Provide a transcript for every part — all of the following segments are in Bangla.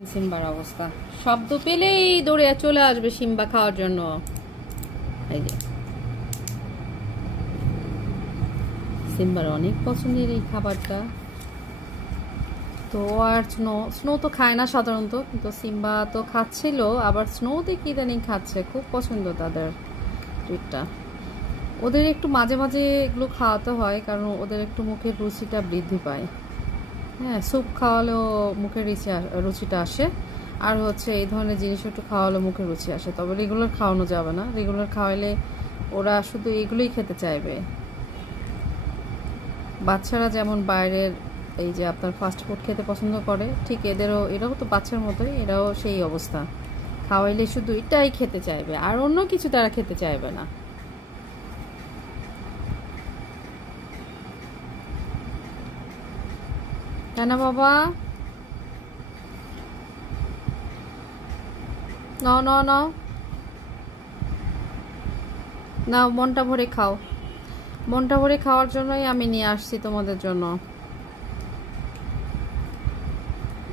সিম্বার অবস্থা, শব্দ পেলেই দৌড়ে চলে আসবে সিম্বা খাওয়ার জন্য। এই যে সিম্বার অনেক পছন্দের এই খাবারটা। তো আর স্নো স্নো তো খায় না সাধারণত, কিন্তু সিম্বা তো খাচ্ছিল, আবার স্নো দেখি ইদানিং খাচ্ছে, খুব পছন্দ তাদের ট্রিটটা। ওদের একটু মাঝে মাঝে এগুলো খাওয়াতে হয়, কারণ ওদের একটু মুখের রুচিটা বৃদ্ধি পায়। হ্যাঁ, স্যুপ খাওয়ালেও মুখের রুচিটা আসে, আর হচ্ছে এই ধরনের জিনিস একটু খাওয়ালে মুখের রুচি আসে। তবে রেগুলার খাওয়ানো যাবে না, রেগুলার খাওয়াইলে ওরা শুধু এগুলোই খেতে চাইবে। বাচ্চারা যেমন বাইরের এই যে আপনার ফাস্ট ফুড খেতে পছন্দ করে, ঠিক এরাও তো বাচ্চার মতোই, এরাও সেই অবস্থা। খাওয়াইলে শুধু এটাই খেতে চাইবে, আর অন্য কিছু তারা খেতে চাইবে না। তাই না বাবা? নাও নাও নাও নাও, মনটা ভরে খাও। মনটা ভরে খাওয়ার জন্যই আমি নিয়ে আসছি তোমাদের জন্য।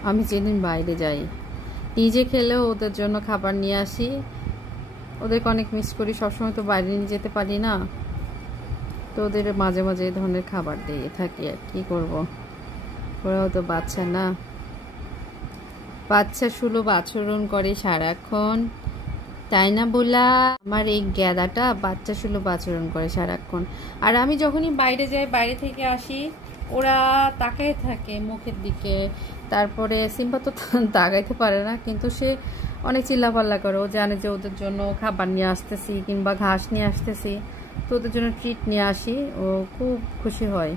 আমি যেদিন বাইরে যাই নিজে খেলেও ওদের জন্য খাবার নিয়ে আসি। ওদেরকে অনেক মিস করি, সবসময় তো বাইরে নিয়ে যেতে পারি না, তো ওদের মাঝে মাঝে এই ধরনের খাবার দিয়ে থাকি। আর কি করব, ওরাও তো বাচ্চা না, বাচ্চা সুলভ আচরণ করে সারাক্ষণ, তাই না বলা? আমার এই গ্যাদাটা বাচ্চা সুলভ আচরণ করে সারাক্ষণ। আর আমি যখনই বাইরে যাই, বাইরে থেকে আসি, ওরা তাকায় থাকে মুখের দিকে। তারপরে সিম্বা তো তাকাইতে পারে না, কিন্তু সে অনেক চিল্লাপাল্লা করে। ও জানে যে ওদের জন্য খাবার নিয়ে আসতেছি কিংবা ঘাস নিয়ে আসতেছি, তো ওদের জন্য ট্রিট নিয়ে আসি। ও খুব খুশি হয়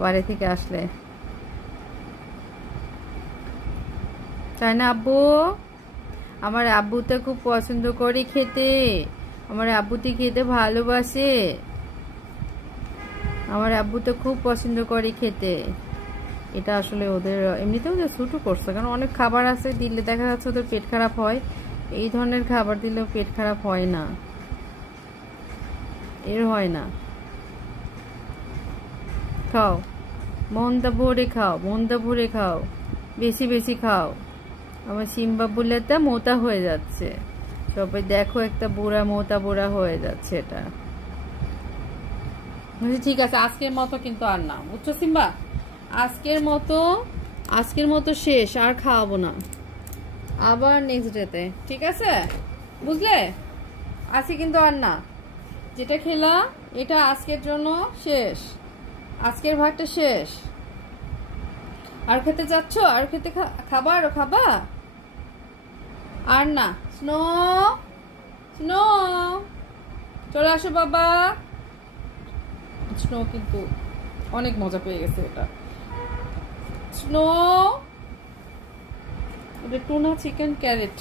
বাইরে থেকে আসলে, তাই না আব্বু? আমার আব্বুটা খুব পছন্দ করে খেতে, আমার আব্বুতে খেতে ভালোবাসে, আমার আব্বুটা খুব পছন্দ করে খেতে। এটা আসলে ওদের এমনিতেও ওদের স্যুটও করছে, কারণ অনেক খাবার আছে দিলে দেখা যাচ্ছে ওদের পেট খারাপ হয়, এই ধরনের খাবার দিলেও পেট খারাপ হয় না, এর হয় না। খাও, মনটা ভরে খাও, মনটা ভরে খাও, বেশি বেশি খাও। আমার সিম্বা বুলেটা মোটা হয়ে যাচ্ছে, সবাই দেখো একটা বুড়া মোটা বুড়া হয়ে যাচ্ছে। এটা ঠিক আছে, আজকের মতো কিন্তু আর না, বুঝছো সিম্বা? আজকের মতো শেষ, আর খাওয়াবো না, আবার নেক্সট ডেতে, ঠিক আছে? বুঝলে? আজকে কিন্তু আর না, যেটা খেলা এটা আজকের জন্য শেষ, আজকের ভাগটা শেষ। আর খেতে চাচ্ছ? আর খেতে খাবা? আরো খাবা? আর না। স্নো, স্নো চলে আসো বাবা। স্নো কিন্তু অনেক মজা পেয়ে গেছে এটা। স্নো, এটা টুনা চিকেন ক্যারেট,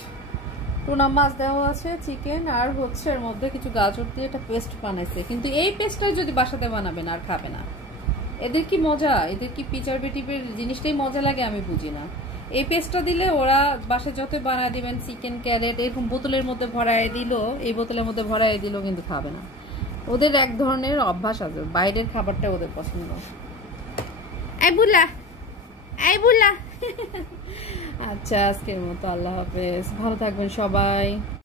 টুনা মাছ দেওয়া আছে, চিকেন, আর হচ্ছে এর মধ্যে কিছু গাজর দিয়ে একটা পেস্ট বানাইছে। কিন্তু এই পেস্টটাই যদি বাসাতে বানাবেন আর খাবে না। এদের কি মজা, এদের কি পিচার বেটিপের জিনিসটাই মজা লাগে, আমি বুঝি না। এই পেস্টটা দিলে ওরা বাসায় যত বানায় দিবেন, চিকেন ক্যারেট এরকম বোতলের মধ্যে ভরায় দিল, এই বোতলের মধ্যে ভরায় দিল, কিন্তু খাবে না। ওদের এক ধরনের অভ্যাস আছে, বাইরের খাবারটা ওদের পছন্দ। এই বুলা, এই বুলা। আচ্ছা, আজকের মতো আল্লাহ হাফেজ, ভালো থাকবেন সবাই।